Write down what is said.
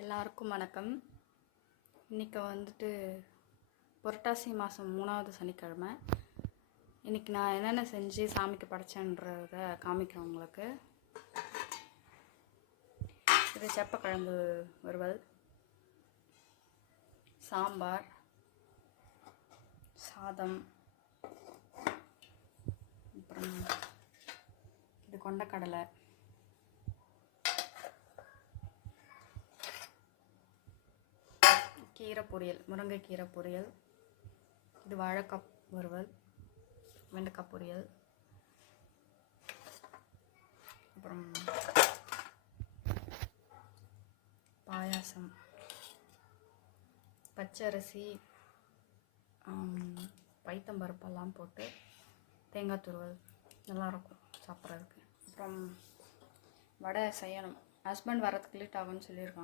எல்லாருக்கும் வணக்கம். இன்றைக்கி வந்துட்டு புரட்டாசி மாதம் 3வது சனிக்கிழமை. இன்றைக்கி நான் என்னென்ன செஞ்சு சாமிக்கு படைச்சேன்றதை காமிக்கிறேன் உங்களுக்கு. இது செப்பக்கிழங்கு வறுவல், சாம்பார், சாதம், அப்புறம் இது கொண்டக்கடலை, கீரை பொரியல், முருங்கைக்கீரை பொரியல், இது வாழைக்காய் வறுவல், வெண்டைக்காய் பொரியல், அப்புறம் பாயாசம், பச்சரிசி, பைத்தம்பருப்பெல்லாம் போட்டு தேங்காய் துருவல் நல்லாயிருக்கும் சாப்பிட்றதுக்கு. அப்புறம் வடை செய்யணும். ஹஸ்பண்ட் வரதுக்கு லேட் ஆகும்னு சொல்லியிருக்காங்க.